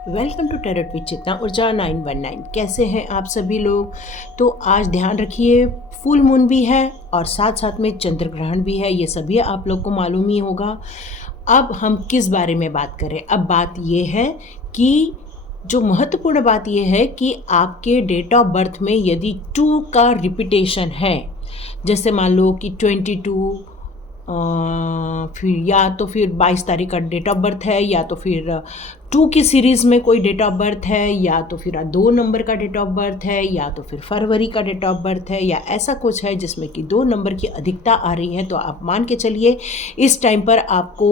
Welcome to tarot with चेतना ऊर्जा 919। कैसे हैं आप सभी लोग। तो आज ध्यान रखिए, फुल मून भी है और साथ साथ में चंद्र ग्रहण भी है। ये सभी आप लोग को मालूम ही होगा। अब हम किस बारे में बात करें। अब बात ये है कि जो महत्वपूर्ण बात ये है कि आपके डेट ऑफ बर्थ में यदि 2 का रिपीटेशन है, जैसे मान लो कि 22, फिर या तो फिर 22 तारीख का डेट ऑफ बर्थ है, या तो फिर 2 की सीरीज़ में कोई डेट ऑफ बर्थ है, या तो फिर 2 नंबर का डेट ऑफ बर्थ है, या तो फिर फरवरी का डेट ऑफ बर्थ है, या ऐसा कुछ है जिसमें कि 2 नंबर की अधिकता आ रही है, तो आप मान के चलिए इस टाइम पर आपको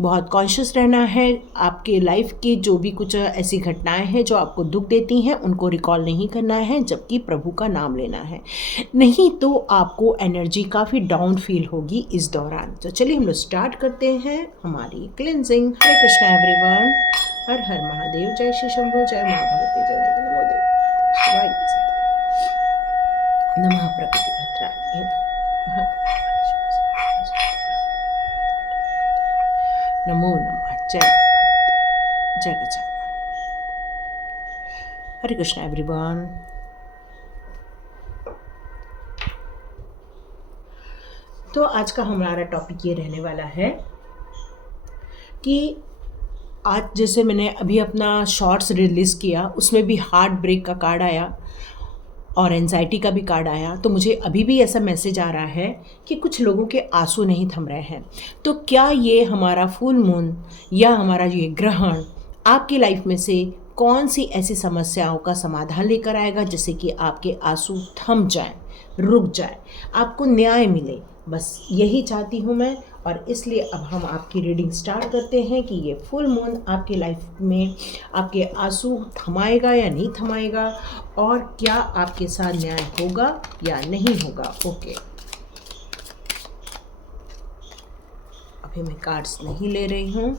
बहुत कॉन्शियस रहना है। आपके लाइफ की जो भी कुछ ऐसी घटनाएं हैं जो आपको दुख देती हैं उनको रिकॉल नहीं करना है, जबकि प्रभु का नाम लेना है। नहीं तो आपको एनर्जी काफ़ी डाउन फील होगी इस दौरान। तो चलिए हम लोग स्टार्ट करते हैं हमारी क्लिनजिंग। हरे कृष्णा एवरीवन। हर हर महादेव। जय श्री शंभु, जय माँ भगवती, जय नमो देव शिवाय। नमः प्रकृति भद्राय नमो नमः। जय जय गजानन। हरे कृष्णा एवरीवन। तो आज का हमारा टॉपिक ये रहने वाला है कि आज जैसे मैंने अभी अपना शॉर्ट्स रिलीज़ किया, उसमें भी हार्ट ब्रेक का कार्ड आया और एंजाइटी का भी कार्ड आया। तो मुझे अभी भी ऐसा मैसेज आ रहा है कि कुछ लोगों के आंसू नहीं थम रहे हैं। तो क्या ये हमारा फुल मून या हमारा ये ग्रहण आपकी लाइफ में से कौन सी ऐसी समस्याओं का समाधान लेकर आएगा जिससे कि आपके आंसू थम जाएं, रुक जाए, आपको न्याय मिले। बस यही चाहती हूँ मैं। और इसलिए अब हम आपकी रीडिंग स्टार्ट करते हैं कि ये फुल मून आपकी लाइफ में आपके आंसू थमाएगा या नहीं थमाएगा, और क्या आपके साथ न्याय होगा या नहीं होगा। ओके, अभी मैं कार्ड्स नहीं ले रही हूँ,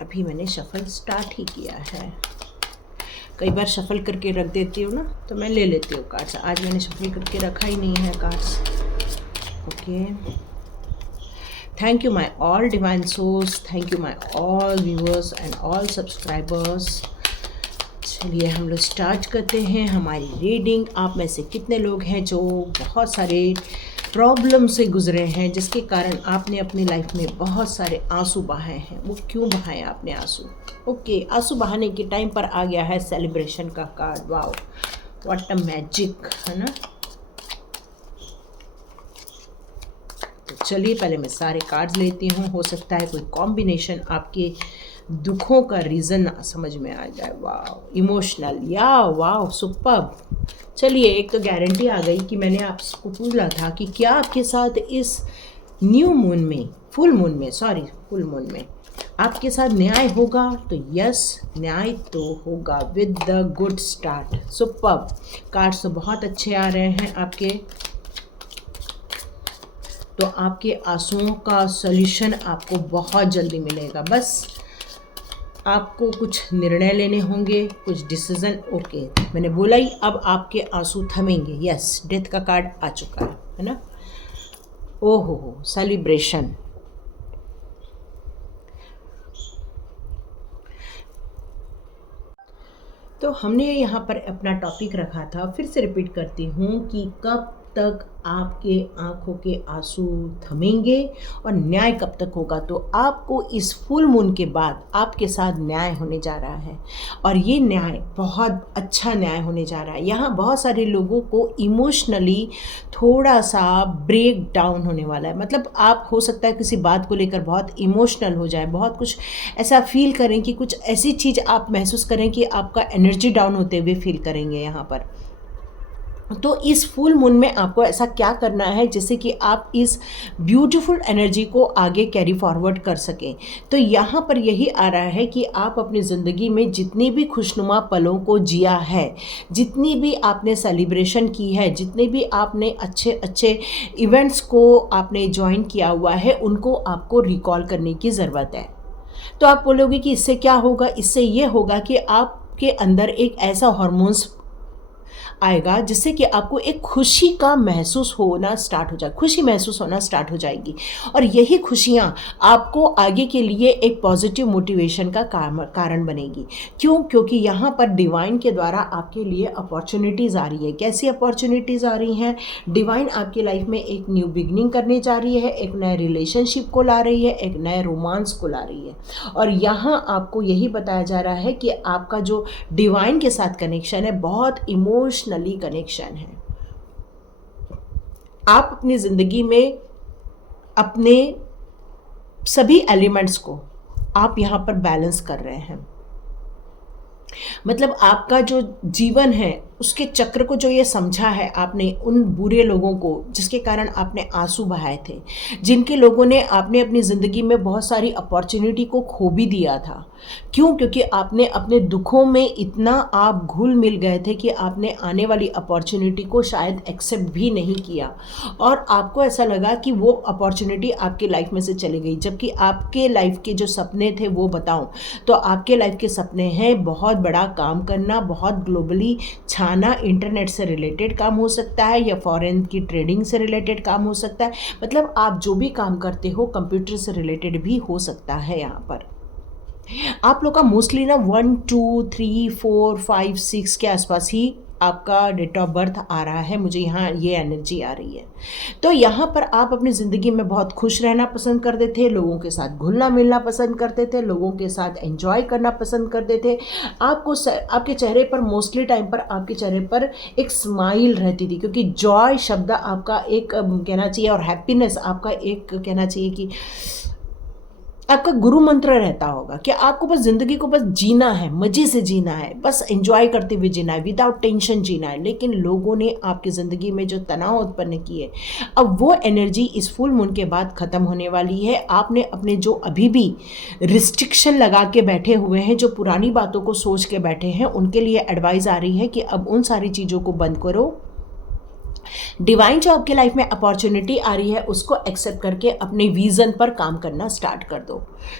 अभी मैंने शफल स्टार्ट ही किया है। कई बार शफल करके रख देती हूँ ना, तो मैं ले लेती हूँ कार्ड्स। आज मैंने शफल करके रखा ही नहीं है cards. Okay, thank you my all divine source, thank you my all viewers and all subscribers. चलिए हम लोग स्टार्ट करते हैं हमारी रीडिंग। आप में से कितने लोग हैं जो बहुत सारे प्रॉब्लम से गुजरे हैं, जिसके कारण आपने अपनी लाइफ में बहुत सारे आंसू बहाए हैं। वो क्यों बहाए आपने आंसू। ओके, आंसू बहाने के टाइम पर आ गया है सेलिब्रेशन का card. Wow, what a magic, है ना। तो चलिए पहले मैं सारे कार्ड्स लेती हूँ। हो सकता है कोई कॉम्बिनेशन आपके दुखों का रीज़न समझ में आ जाए। वाओ, इमोशनल, या वाओ, सुपर्ब। चलिए, एक तो गारंटी आ गई कि मैंने आपको पूछा था कि क्या आपके साथ इस न्यू मून में, फुल मून में आपके साथ न्याय होगा। तो यस, न्याय तो होगा with the good start. Superb, cards तो बहुत अच्छे आ रहे हैं आपके। तो आपके आंसुओं का सॉल्यूशन आपको बहुत जल्दी मिलेगा। बस आपको कुछ निर्णय लेने होंगे, कुछ डिसीजन। ओके, मैंने बोला ही, अब आपके आंसू थमेंगे। यस, डेथ का कार्ड आ चुका है ना। ओहो, सेलिब्रेशन। तो हमने यहाँ पर अपना टॉपिक रखा था, फिर से रिपीट करती हूँ कि कब तक आपके आंखों के आंसू थमेंगे और न्याय कब तक होगा। तो आपको इस फुल मून के बाद आपके साथ न्याय होने जा रहा है, और ये न्याय बहुत अच्छा न्याय होने जा रहा है। यहाँ बहुत सारे लोगों को इमोशनली थोड़ा सा ब्रेक डाउन होने वाला है। मतलब आप, हो सकता है किसी बात को लेकर बहुत इमोशनल हो जाए, बहुत कुछ ऐसा फील करें कि कुछ ऐसी चीज़ आप महसूस करें कि आपका एनर्जी डाउन होते हुए फील करेंगे यहाँ पर। तो इस फुल मून में आपको ऐसा क्या करना है जिससे कि आप इस ब्यूटीफुल एनर्जी को आगे कैरी फॉरवर्ड कर सकें। तो यहाँ पर यही आ रहा है कि आप अपनी ज़िंदगी में जितनी भी खुशनुमा पलों को जिया है, जितनी भी आपने सेलिब्रेशन की है, जितने भी आपने अच्छे अच्छे इवेंट्स को आपने ज्वाइन किया हुआ है, उनको आपको रिकॉल करने की ज़रूरत है। तो आप बोलोगे कि इससे क्या होगा। इससे ये होगा कि आपके अंदर एक ऐसा हार्मोन्स आएगा जिससे कि आपको एक खुशी का महसूस होना स्टार्ट हो जाए, खुशी महसूस होना स्टार्ट हो जाएगी। और यही खुशियाँ आपको आगे के लिए एक पॉजिटिव मोटिवेशन का कारण बनेगी। क्यों? क्योंकि यहाँ पर डिवाइन के द्वारा आपके लिए अपॉर्चुनिटीज़ आ रही है। कैसी अपॉर्चुनिटीज़ आ रही हैं? डिवाइन आपकी लाइफ में एक न्यू बिगनिंग करने जा रही है, एक नए रिलेशनशिप को ला रही है, एक नए रोमांस को ला रही है। और यहाँ आपको यही बताया जा रहा है कि आपका जो डिवाइन के साथ कनेक्शन है बहुत इमोशनली कनेक्शन है। आप अपनी ज़िंदगी में अपने सभी एलिमेंट्स को आप यहाँ पर बैलेंस कर रहे हैं। मतलब आपका जो जीवन है उसके चक्र को जो ये समझा है आपने, उन बुरे लोगों को जिसके कारण आपने आंसू बहाए थे, जिनके लोगों ने आपने अपनी ज़िंदगी में बहुत सारी अपॉर्चुनिटी को खो भी दिया था। क्यों? क्योंकि आपने अपने दुखों में इतना आप घुल मिल गए थे कि आपने आने वाली अपॉर्चुनिटी को शायद एक्सेप्ट भी नहीं किया, और आपको ऐसा लगा कि वो अपॉर्चुनिटी आपके लाइफ में से चली गई। जबकि आपके लाइफ के जो सपने थे वो बताऊं तो आपके लाइफ के सपने हैं बहुत बड़ा काम करना, बहुत ग्लोबली छाना, इंटरनेट से रिलेटेड काम हो सकता है या फॉरेन की ट्रेडिंग से रिलेटेड काम हो सकता है। मतलब आप जो भी काम करते हो कंप्यूटर से रिलेटेड भी हो सकता है। यहाँ पर आप लोग का मोस्टली ना 1 2 3 4 5 6 के आसपास ही आपका डेट ऑफ बर्थ आ रहा है। मुझे यहाँ ये एनर्जी आ रही है। तो यहाँ पर आप अपनी ज़िंदगी में बहुत खुश रहना पसंद करते थे, लोगों के साथ घुलना मिलना पसंद करते थे, लोगों के साथ एंजॉय करना पसंद करते थे। आपके चेहरे पर मोस्टली टाइम पर आपके चेहरे पर एक स्माइल रहती थी, क्योंकि जॉय शब्द आपका एक कहना चाहिए, और हैप्पीनेस आपका एक कहना चाहिए कि आपका गुरु मंत्र रहता होगा कि आपको बस ज़िंदगी को बस जीना है, मज़े से जीना है, बस एंजॉय करते हुए जीना है, विदाउट टेंशन जीना है। लेकिन लोगों ने आपकी ज़िंदगी में जो तनाव उत्पन्न किए, अब वो एनर्जी इस फुल मून के बाद ख़त्म होने वाली है। आपने अपने जो अभी भी रिस्ट्रिक्शन लगा के बैठे हुए हैं, जो पुरानी बातों को सोच के बैठे हैं, उनके लिए एडवाइस आ रही है कि अब उन सारी चीज़ों को बंद करो। डिवाइन जो आपके लाइफ में अपॉर्चुनिटी आ रही है उसको एक्सेप्ट करके अपने विज़न पर काम करना स्टार्ट कर दो,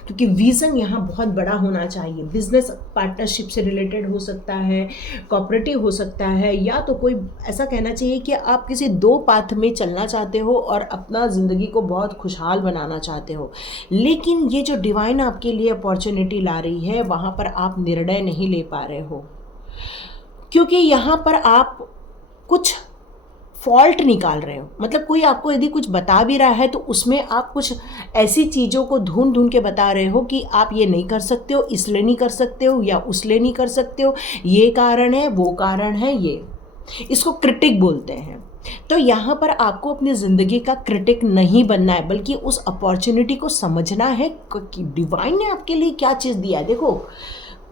क्योंकि विज़न यहाँ बहुत बड़ा होना चाहिए। बिजनेस पार्टनरशिप से रिलेटेड हो सकता है, कोऑपरेटिव हो सकता है, या तो कोई ऐसा कहना चाहिए कि आप किसी दो पाथ में चलना चाहते हो और अपना ज़िंदगी को बहुत खुशहाल बनाना चाहते हो। लेकिन ये जो डिवाइन आपके लिए अपॉर्चुनिटी ला रही है वहाँ पर आप निर्णय नहीं ले पा रहे हो, क्योंकि यहाँ पर आप कुछ फॉल्ट निकाल रहे हो। मतलब कोई आपको यदि कुछ बता भी रहा है तो उसमें आप कुछ ऐसी चीज़ों को ढूंढ ढूंढ के बता रहे हो कि आप ये नहीं कर सकते हो, इसलिए नहीं कर सकते हो, या उसलिए नहीं कर सकते हो, ये कारण है, वो कारण है, ये इसको क्रिटिक बोलते हैं। तो यहाँ पर आपको अपनी ज़िंदगी का क्रिटिक नहीं बनना है, बल्कि उस अपॉर्चुनिटी को समझना है कि डिवाइन ने आपके लिए क्या चीज़ दिया है। देखो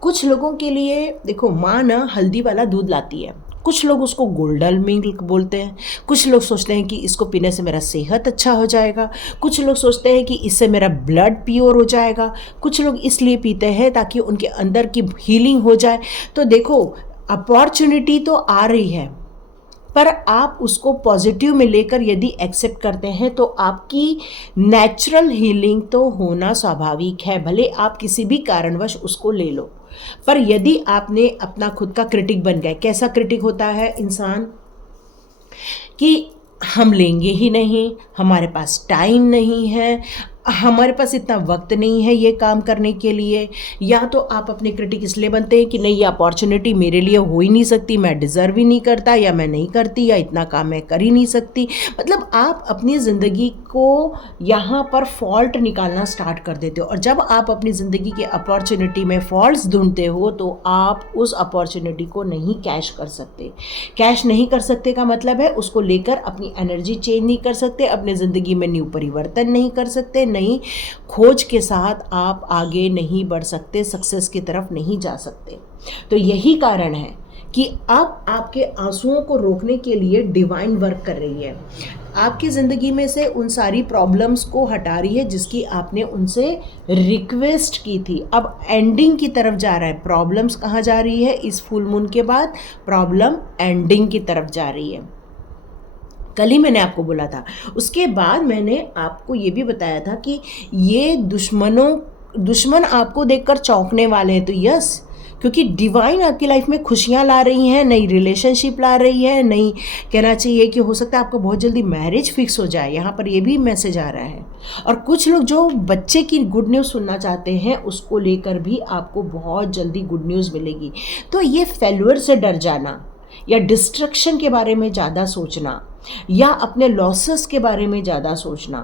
कुछ लोगों के लिए, देखो माँ ना हल्दी वाला दूध लाती है, कुछ लोग उसको गोल्डन मिल्क बोलते हैं, कुछ लोग सोचते हैं कि इसको पीने से मेरा सेहत अच्छा हो जाएगा, कुछ लोग सोचते हैं कि इससे मेरा ब्लड प्योर हो जाएगा, कुछ लोग इसलिए पीते हैं ताकि उनके अंदर की हीलिंग हो जाए। तो देखो अपॉर्चुनिटी तो आ रही है, पर आप उसको पॉजिटिव में लेकर यदि एक्सेप्ट करते हैं तो आपकी नेचुरल हीलिंग तो होना स्वाभाविक है। भले आप किसी भी कारणवश उसको ले लो, पर यदि आपने अपना खुद का क्रिटिक बन गए, कैसा क्रिटिक होता है इंसान कि हम लेंगे ही नहीं, हमारे पास टाइम नहीं है, हमारे पास इतना वक्त नहीं है ये काम करने के लिए, या तो आप अपने क्रिटिक इसलिए बनते हैं कि नहीं ये अपॉर्चुनिटी मेरे लिए हो ही नहीं सकती, मैं डिज़र्व ही नहीं करता, या मैं नहीं करती, या इतना काम मैं कर ही नहीं सकती। मतलब आप अपनी ज़िंदगी को यहाँ पर फॉल्ट निकालना स्टार्ट कर देते हो, और जब आप अपनी ज़िंदगी की अपॉर्चुनिटी में फॉल्ट्स ढूंढते हो तो आप उस अपॉर्चुनिटी को नहीं कैश कर सकते। कैश नहीं कर सकते का मतलब है उसको लेकर अपनी एनर्जी चेंज नहीं कर सकते, अपने ज़िंदगी में न्यू परिवर्तन नहीं कर सकते, नहीं खोज के साथ आप आगे नहीं बढ़ सकते, सक्सेस की तरफ नहीं जा सकते। तो यही कारण है कि अब आपके आंसुओं को रोकने के लिए डिवाइन वर्क कर रही है, आपकी ज़िंदगी में से उन सारी प्रॉब्लम्स को हटा रही है जिसकी आपने उनसे रिक्वेस्ट की थी। अब एंडिंग की तरफ जा रहा है। प्रॉब्लम्स कहाँ जा रही है? इस फुल मून के बाद प्रॉब्लम एंडिंग की तरफ जा रही है। कल ही मैंने आपको बोला था। उसके बाद मैंने आपको ये भी बताया था कि ये दुश्मन आपको देखकर चौंकने वाले हैं। तो यस, क्योंकि डिवाइन आपकी लाइफ में खुशियाँ ला रही हैं, नई रिलेशनशिप ला रही है, नई कहना चाहिए कि हो सकता है आपको बहुत जल्दी मैरिज फिक्स हो जाए, यहाँ पर ये भी मैसेज आ रहा है। और कुछ लोग जो बच्चे की गुड न्यूज़ सुनना चाहते हैं उसको लेकर भी आपको बहुत जल्दी गुड न्यूज़ मिलेगी। तो ये फेल्यूर से डर जाना या डिस्ट्रक्शन के बारे में ज़्यादा सोचना या अपने लॉसेस के बारे में ज़्यादा सोचना,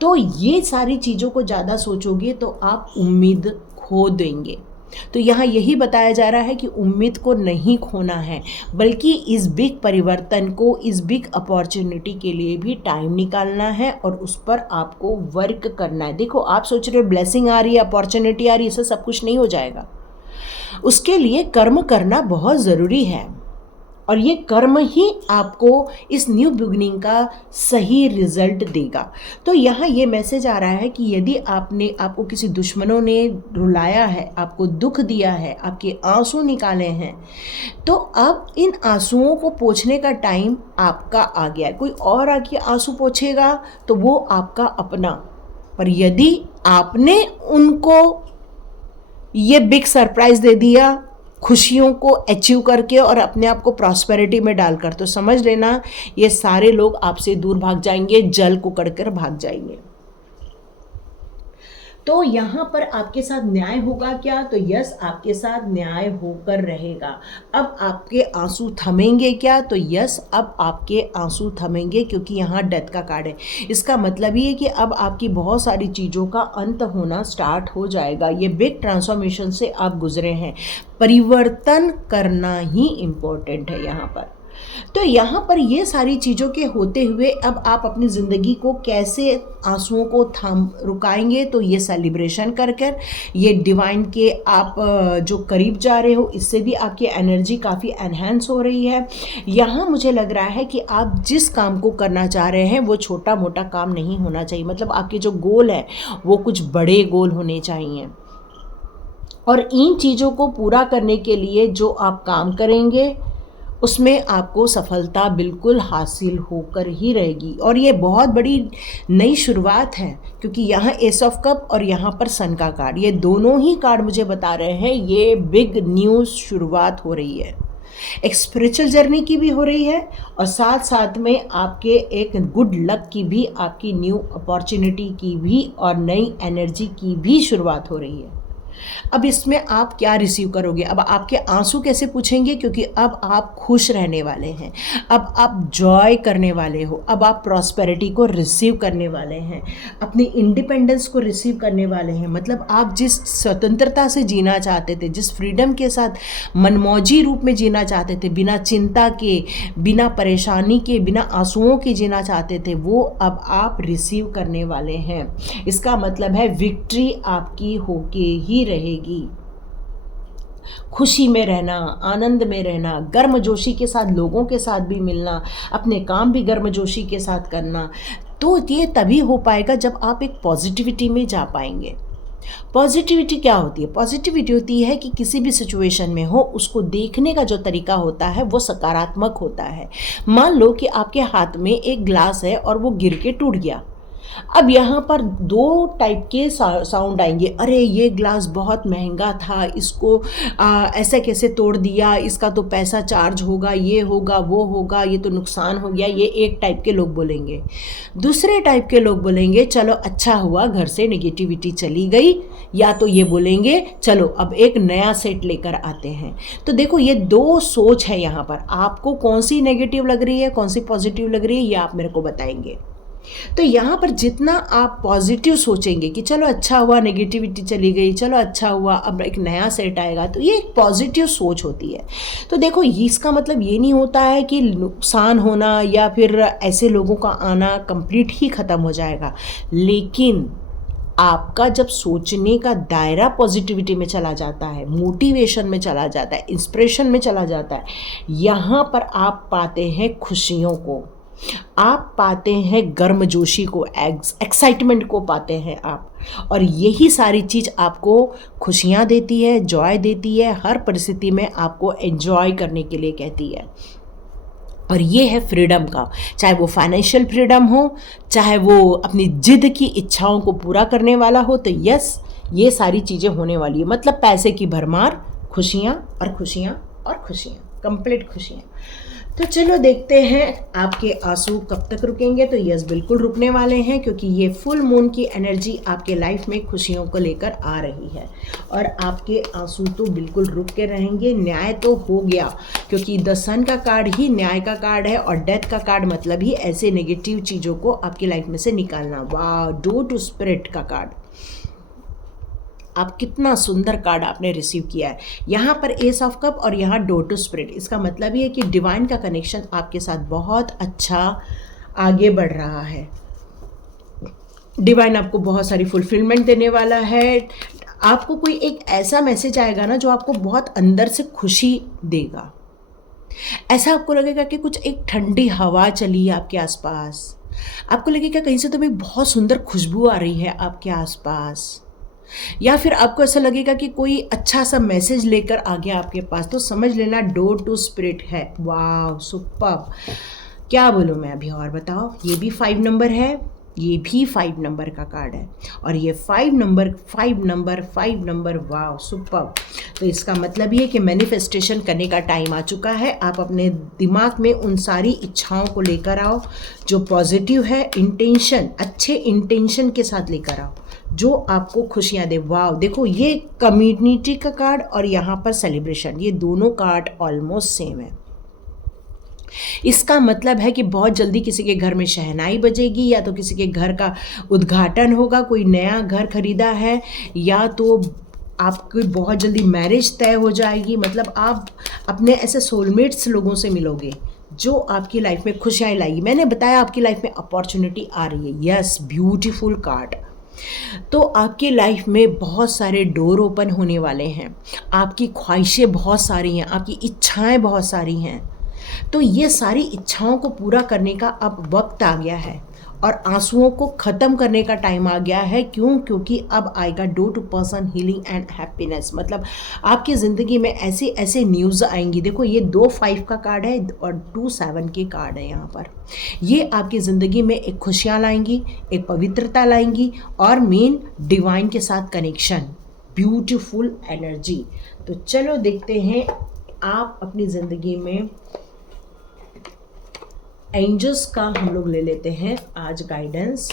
तो ये सारी चीज़ों को ज़्यादा सोचोगे तो आप उम्मीद खो देंगे। तो यहाँ यही बताया जा रहा है कि उम्मीद को नहीं खोना है, बल्कि इस बिग परिवर्तन को, इस बिग अपॉर्चुनिटी के लिए भी टाइम निकालना है और उस पर आपको वर्क करना है। देखो, आप सोच रहे हो ब्लेसिंग आ रही है, अपॉर्चुनिटी आ रही है, इससे सब कुछ नहीं हो जाएगा। उसके लिए कर्म करना बहुत ज़रूरी है और ये कर्म ही आपको इस न्यू बिगनिंग का सही रिजल्ट देगा। तो यहाँ ये मैसेज आ रहा है कि यदि आपको किसी दुश्मनों ने रुलाया है, आपको दुख दिया है, आपके आंसू निकाले हैं, तो अब इन आंसुओं को पोंछने का टाइम आपका आ गया है। कोई और आके आंसू पोंछेगा तो वो आपका अपना, पर यदि आपने उनको ये बिग सरप्राइज दे दिया खुशियों को अचीव करके और अपने आप को प्रॉस्पेरिटी में डालकर, तो समझ लेना ये सारे लोग आपसे दूर भाग जाएंगे, जल को कड़कर भाग जाएंगे। तो यहाँ पर आपके साथ न्याय होगा क्या? तो यस, आपके साथ न्याय होकर रहेगा। अब आपके आंसू थमेंगे क्या? तो यस, अब आपके आंसू थमेंगे, क्योंकि यहाँ डेथ का कार्ड है। इसका मतलब ये है कि अब आपकी बहुत सारी चीज़ों का अंत होना स्टार्ट हो जाएगा। ये बिग ट्रांसफॉर्मेशन से आप गुजरे हैं, परिवर्तन करना ही इम्पोर्टेंट है यहाँ पर। तो यहाँ पर ये सारी चीज़ों के होते हुए अब आप अपनी ज़िंदगी को कैसे आंसुओं को रुकाएंगे? तो ये सेलिब्रेशन कर कर, ये डिवाइन के आप जो करीब जा रहे हो, इससे भी आपकी एनर्जी काफ़ी एनहेंस हो रही है। यहाँ मुझे लग रहा है कि आप जिस काम को करना चाह रहे हैं वो छोटा मोटा काम नहीं होना चाहिए, मतलब आपके जो गोल है वो कुछ बड़े गोल होने चाहिए। और इन चीज़ों को पूरा करने के लिए जो आप काम करेंगे उसमें आपको सफलता बिल्कुल हासिल होकर ही रहेगी। और ये बहुत बड़ी नई शुरुआत है, क्योंकि यहाँ एस ऑफ कप और यहाँ पर सन का कार्ड, ये दोनों ही कार्ड मुझे बता रहे हैं ये बिग न्यूज़ शुरुआत हो रही है। एक स्पिरिचुअल जर्नी की भी हो रही है और साथ साथ में आपके एक गुड लक की भी, आपकी न्यू अपॉर्चुनिटी की भी और नई एनर्जी की भी शुरुआत हो रही है। अब इसमें आप क्या रिसीव करोगे? अब आपके आंसू कैसे पूछेंगे? क्योंकि अब आप खुश रहने वाले हैं, अब आप जॉय करने वाले हो, अब आप प्रॉस्पेरिटी को रिसीव करने वाले हैं, अपनी इंडिपेंडेंस को रिसीव करने वाले हैं। मतलब आप जिस स्वतंत्रता से जीना चाहते थे, जिस फ्रीडम के साथ मनमौजी रूप में जीना चाहते थे, बिना चिंता के, बिना परेशानी के, बिना आंसुओं के जीना चाहते थे, वो अब आप रिसीव करने वाले हैं। इसका मतलब है विक्ट्री आपकी होके ही रहेगी। खुशी में रहना, आनंद में रहना, गर्मजोशी के साथ लोगों के साथ भी मिलना, अपने काम भी गर्मजोशी के साथ करना, तो ये तभी हो पाएगा जब आप एक पॉजिटिविटी में जा पाएंगे। पॉजिटिविटी क्या होती है? पॉजिटिविटी होती है कि किसी भी सिचुएशन में हो उसको देखने का जो तरीका होता है वो सकारात्मक होता है। मान लो कि आपके हाथ में एक ग्लास है और वो गिर के टूट गया। अब यहाँ पर दो टाइप के साउंड आएंगे, अरे ये ग्लास बहुत महंगा था, इसको ऐसे कैसे तोड़ दिया, इसका तो पैसा चार्ज होगा, ये होगा, वो होगा, ये तो नुकसान हो गया। ये एक टाइप के लोग बोलेंगे। दूसरे टाइप के लोग बोलेंगे चलो अच्छा हुआ घर से नेगेटिविटी चली गई, या तो ये बोलेंगे चलो अब एक नया सेट लेकर आते हैं। तो देखो ये दो सोच है यहाँ पर, आपको कौन सी नेगेटिव लग रही है, कौन सी पॉजिटिव लग रही है, ये आप मेरे को बताएंगे। तो यहाँ पर जितना आप पॉजिटिव सोचेंगे कि चलो अच्छा हुआ नेगेटिविटी चली गई, चलो अच्छा हुआ अब एक नया सेट आएगा, तो ये एक पॉजिटिव सोच होती है। तो देखो इसका मतलब ये नहीं होता है कि नुकसान होना या फिर ऐसे लोगों का आना कंप्लीट ही ख़त्म हो जाएगा, लेकिन आपका जब सोचने का दायरा पॉजिटिविटी में चला जाता है, मोटिवेशन में चला जाता है, इंस्पिरेशन में चला जाता है, यहाँ पर आप पाते हैं खुशियों को, आप पाते हैं गर्मजोशी को, एक्साइटमेंट को पाते हैं आप। और यही सारी चीज़ आपको खुशियाँ देती है, जॉय देती है, हर परिस्थिति में आपको एंजॉय करने के लिए कहती है। और ये है फ्रीडम का, चाहे वो फाइनेंशियल फ्रीडम हो, चाहे वो अपनी जिद की इच्छाओं को पूरा करने वाला हो। तो यस, ये सारी चीज़ें होने वाली है, मतलब पैसे की भरमार, खुशियाँ और खुशियाँ और खुशियाँ, कंप्लीट खुशियाँ। तो चलो देखते हैं आपके आंसू कब तक रुकेंगे। तो यस, बिल्कुल रुकने वाले हैं, क्योंकि ये फुल मून की एनर्जी आपके लाइफ में खुशियों को लेकर आ रही है और आपके आंसू तो बिल्कुल रुक के रहेंगे। न्याय तो हो गया, क्योंकि द सन का कार्ड ही न्याय का कार्ड है और डेथ का कार्ड मतलब ही ऐसे नेगेटिव चीज़ों को आपकी लाइफ में से निकालना। वाह, डोर टू स्पिरिट का कार्ड, आप कितना सुंदर कार्ड आपने रिसीव किया है। यहाँ पर एस ऑफ कप और यहाँ डोर टू स्पिरिट, इसका मतलब ये है कि डिवाइन का कनेक्शन आपके साथ बहुत अच्छा आगे बढ़ रहा है। डिवाइन आपको बहुत सारी फुलफिलमेंट देने वाला है। आपको कोई एक ऐसा मैसेज आएगा ना जो आपको बहुत अंदर से खुशी देगा। ऐसा आपको लगेगा कि कुछ एक ठंडी हवा चली है आपके आसपास, आपको लगेगा कहीं से तो भी बहुत सुंदर खुशबू आ रही है आपके आसपास, या फिर आपको ऐसा लगेगा कि कोई अच्छा सा मैसेज लेकर आ गया आपके पास। तो समझ लेना डोर टू स्पिरिट है। वाह, सुपर्ब, क्या बोलूँ मैं अभी और बताओ। ये भी 5 नंबर है, ये भी 5 नंबर का कार्ड है और ये 5 नंबर 5 नंबर 5 नंबर। वाह, सुपर्ब। तो इसका मतलब ये है कि मैनिफेस्टेशन करने का टाइम आ चुका है। आप अपने दिमाग में उन सारी इच्छाओं को लेकर आओ जो पॉजिटिव है, इंटेंशन, अच्छे इंटेंशन के साथ लेकर आओ जो आपको खुशियाँ दे। वाह, देखो ये कम्युनिटी का कार्ड और यहाँ पर सेलिब्रेशन, ये दोनों कार्ड ऑलमोस्ट सेम है। इसका मतलब है कि बहुत जल्दी किसी के घर में शहनाई बजेगी, या तो किसी के घर का उद्घाटन होगा, कोई नया घर खरीदा है, या तो आपकी बहुत जल्दी मैरिज तय हो जाएगी। मतलब आप अपने ऐसे सोलमेट्स लोगों से मिलोगे जो आपकी लाइफ में खुशियाँ लाएगी। मैंने बताया आपकी लाइफ में अपॉर्चुनिटी आ रही है। Yes, beautiful card. तो आपकी लाइफ में बहुत सारे डोर ओपन होने वाले हैं, आपकी ख्वाहिशें बहुत सारी हैं, आपकी इच्छाएं बहुत सारी हैं। तो ये सारी इच्छाओं को पूरा करने का अब वक्त आ गया है और आंसुओं को ख़त्म करने का टाइम आ गया है। क्यों? क्योंकि अब आएगा door to person healing and happiness. मतलब आपकी ज़िंदगी में ऐसे ऐसे न्यूज़ आएंगी। देखो ये 2 5 का कार्ड है और 2 7 के कार्ड है। यहाँ पर ये आपकी ज़िंदगी में एक खुशियाँ लाएंगी, एक पवित्रता लाएंगी और मेन डिवाइन के साथ कनेक्शन, ब्यूटीफुल एनर्जी। तो चलो देखते हैं आप अपनी ज़िंदगी में एंजल्स का हम लोग ले लेते हैं आज गाइडेंस।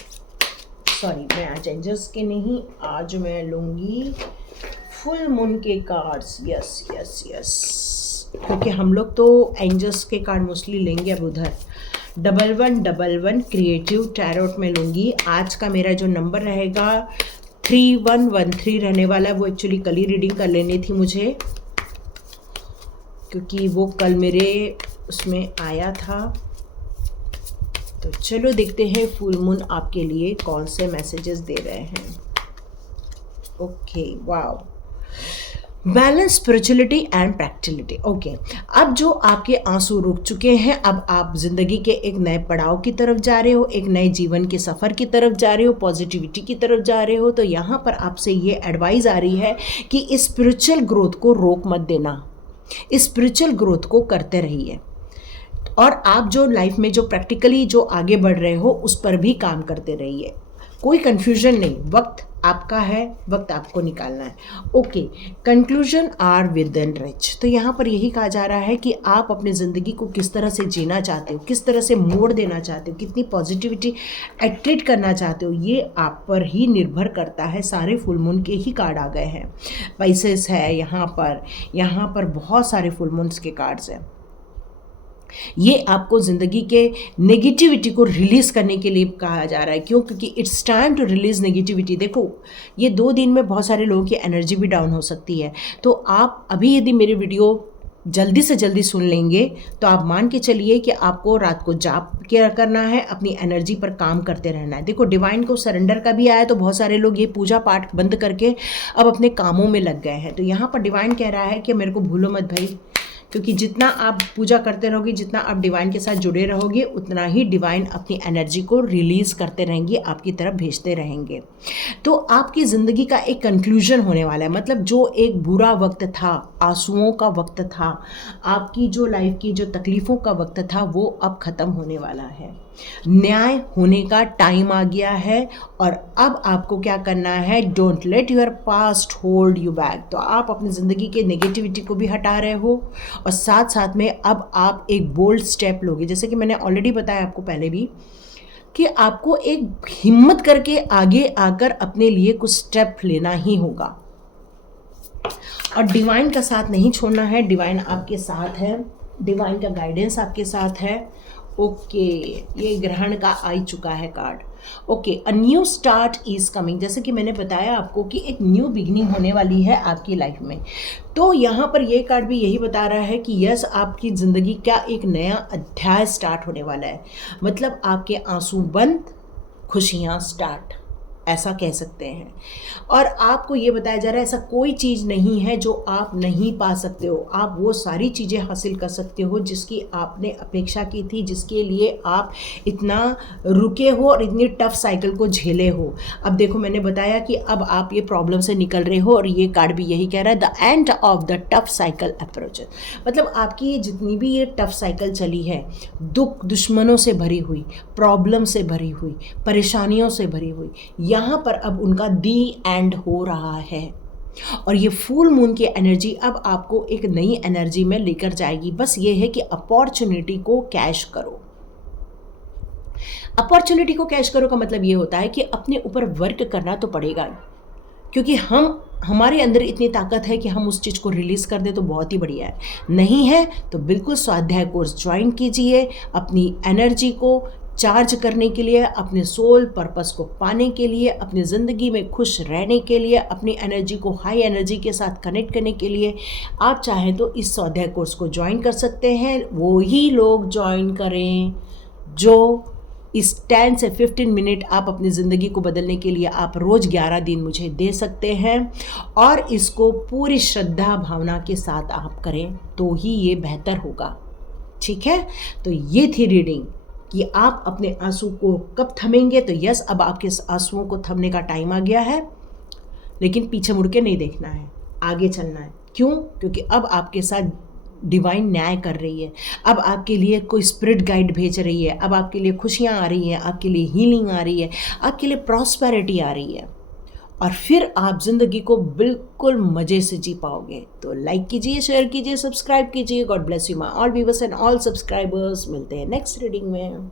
सॉरी, मैं आज एंजल्स के नहीं, आज मैं लूँगी फुल मून के कार्ड्स। यस यस यस, क्योंकि हम लोग तो एंजल्स के कार्ड मोस्टली लेंगे अब उधर। 1111 क्रिएटिव टैरोट में लूँगी। आज का मेरा जो नंबर रहेगा 3113 रहने वाला है। वो एक्चुअली कल ही रीडिंग कर लेनी थी मुझे, क्योंकि वो कल मेरे उसमें आया था। तो चलो देखते हैं फुल मून आपके लिए कौन से मैसेजेस दे रहे हैं। Okay, wow, balance, spirituality and practicality. Okay, अब जो आपके आंसू रुक चुके हैं, अब आप जिंदगी के एक नए पड़ाव की तरफ जा रहे हो, एक नए जीवन के सफ़र की तरफ जा रहे हो, पॉजिटिविटी की तरफ जा रहे हो। तो यहाँ पर आपसे ये एडवाइस आ रही है कि इस स्पिरिचुअल ग्रोथ को रोक मत देना, इस स्पिरिचुअल ग्रोथ को करते रहिए और आप जो लाइफ में जो प्रैक्टिकली जो आगे बढ़ रहे हो उस पर भी काम करते रहिए। कोई कन्फ्यूजन नहीं, वक्त आपका है, वक्त आपको निकालना है। Okay, conclusion are within reach. तो यहाँ पर यही कहा जा रहा है कि आप अपनी ज़िंदगी को किस तरह से जीना चाहते हो, किस तरह से मोड़ देना चाहते हो, कितनी पॉजिटिविटी एक्टिवेट करना चाहते हो, ये आप पर ही निर्भर करता है। सारे फुल मून के ही कार्ड आ गए हैं। पाइसेस है यहाँ पर बहुत सारे फुल मून्स के कार्ड्स हैं। ये आपको ज़िंदगी के नेगेटिविटी को रिलीज़ करने के लिए कहा जा रहा है। क्यों? क्योंकि it's time to release negativity. देखो ये 2 दिन में बहुत सारे लोगों की एनर्जी भी डाउन हो सकती है। तो आप अभी यदि मेरी वीडियो जल्दी से जल्दी सुन लेंगे तो आप मान के चलिए कि आपको रात को जाप क्या करना है, अपनी एनर्जी पर काम करते रहना है। देखो डिवाइन को सरेंडर का भी आया, तो बहुत सारे लोग ये पूजा पाठ बंद करके अब अपने कामों में लग गए हैं। तो यहाँ पर डिवाइन कह रहा है कि मेरे को भूलो मत भाई, क्योंकि जितना आप पूजा करते रहोगे, जितना आप डिवाइन के साथ जुड़े रहोगे, उतना ही डिवाइन अपनी एनर्जी को रिलीज़ करते रहेंगे, आपकी तरफ भेजते रहेंगे। तो आपकी ज़िंदगी का एक कंक्लूजन होने वाला है। मतलब जो एक बुरा वक्त था, आंसुओं का वक्त था, आपकी जो लाइफ की जो तकलीफ़ों का वक्त था, वो अब ख़त्म होने वाला है। न्याय होने का टाइम आ गया है और अब आपको क्या करना है, don't let your past hold you back. तो आप अपनी ज़िंदगी के नेगेटिविटी को भी हटा रहे हो और साथ साथ में अब आप एक बोल्ड स्टेप लोगे। जैसे कि मैंने ऑलरेडी बताया आपको पहले भी कि आपको एक हिम्मत करके आगे आकर अपने लिए कुछ स्टेप लेना ही होगा और डिवाइन का साथ नहीं छोड़ना है। डिवाइन आपके साथ है, डिवाइन का गाइडेंस आपके साथ है। ओके, ये ग्रहण का आ चुका है card. Okay, a new start is coming. जैसे कि मैंने बताया आपको कि एक न्यू बिगिनिंग होने वाली है आपकी लाइफ में। तो यहाँ पर ये कार्ड भी यही बता रहा है कि यस, आपकी ज़िंदगी का एक नया अध्याय स्टार्ट होने वाला है। मतलब आपके आंसू बंद, खुशियाँ स्टार्ट, ऐसा कह सकते हैं। और आपको ये बताया जा रहा है ऐसा कोई चीज़ नहीं है जो आप नहीं पा सकते हो। आप वो सारी चीज़ें हासिल कर सकते हो जिसकी आपने अपेक्षा की थी, जिसके लिए आप इतना रुके हो और इतनी टफ साइकिल को झेले हो। अब देखो, मैंने बताया कि अब आप ये प्रॉब्लम से निकल रहे हो और ये कार्ड भी यही कह रहा है, the end of the tough cycle approaches. मतलब आपकी ये जितनी भी ये टफ साइकिल चली है, दुख दुश्मनों से भरी हुई, प्रॉब्लम से भरी हुई, परेशानियों से भरी हुई, यहाँ पर अब उनका दी एंड हो रहा है। और ये फुल मून की एनर्जी अब आपको एक नई एनर्जी में लेकर जाएगी। बस ये है कि अपॉर्चुनिटी को कैश करो। अपॉर्चुनिटी को कैश करो का मतलब ये होता है कि अपने ऊपर वर्क करना तो पड़ेगा, क्योंकि हमारे अंदर इतनी ताकत है कि हम उस चीज़ को रिलीज़ कर दें तो बहुत ही बढ़िया है। नहीं है तो बिल्कुल स्वाध्याय कोर्स ज्वाइन कीजिए, अपनी एनर्जी को चार्ज करने के लिए, अपने सोल पर्पस को पाने के लिए, अपनी ज़िंदगी में खुश रहने के लिए, अपनी एनर्जी को हाई एनर्जी के साथ कनेक्ट करने के लिए आप चाहें तो इस स्वाध्याय कोर्स को ज्वाइन कर सकते हैं। वो ही लोग ज्वाइन करें जो इस 10 से 15 मिनट आप अपनी ज़िंदगी को बदलने के लिए आप रोज़ 11 दिन मुझे दे सकते हैं और इसको पूरी श्रद्धा भावना के साथ आप करें तो ही ये बेहतर होगा। ठीक है, तो ये थी रीडिंग कि आप अपने आंसू को कब थमेंगे। तो यस, अब आपके आंसुओं को थमने का टाइम आ गया है, लेकिन पीछे मुड़ के नहीं देखना है, आगे चलना है। क्यों? क्योंकि अब आपके साथ डिवाइन न्याय कर रही है। अब आपके लिए कोई स्पिरिट गाइड भेज रही है, अब आपके लिए खुशियाँ आ रही हैं, आपके लिए हीलिंग आ रही है, आपके लिए प्रॉस्पेरिटी आ रही है और फिर आप ज़िंदगी को बिल्कुल मज़े से जी पाओगे। तो लाइक कीजिए, शेयर कीजिए, सब्सक्राइब कीजिए। God bless you my all viewers and all subscribers. मिलते हैं नेक्स्ट रीडिंग में।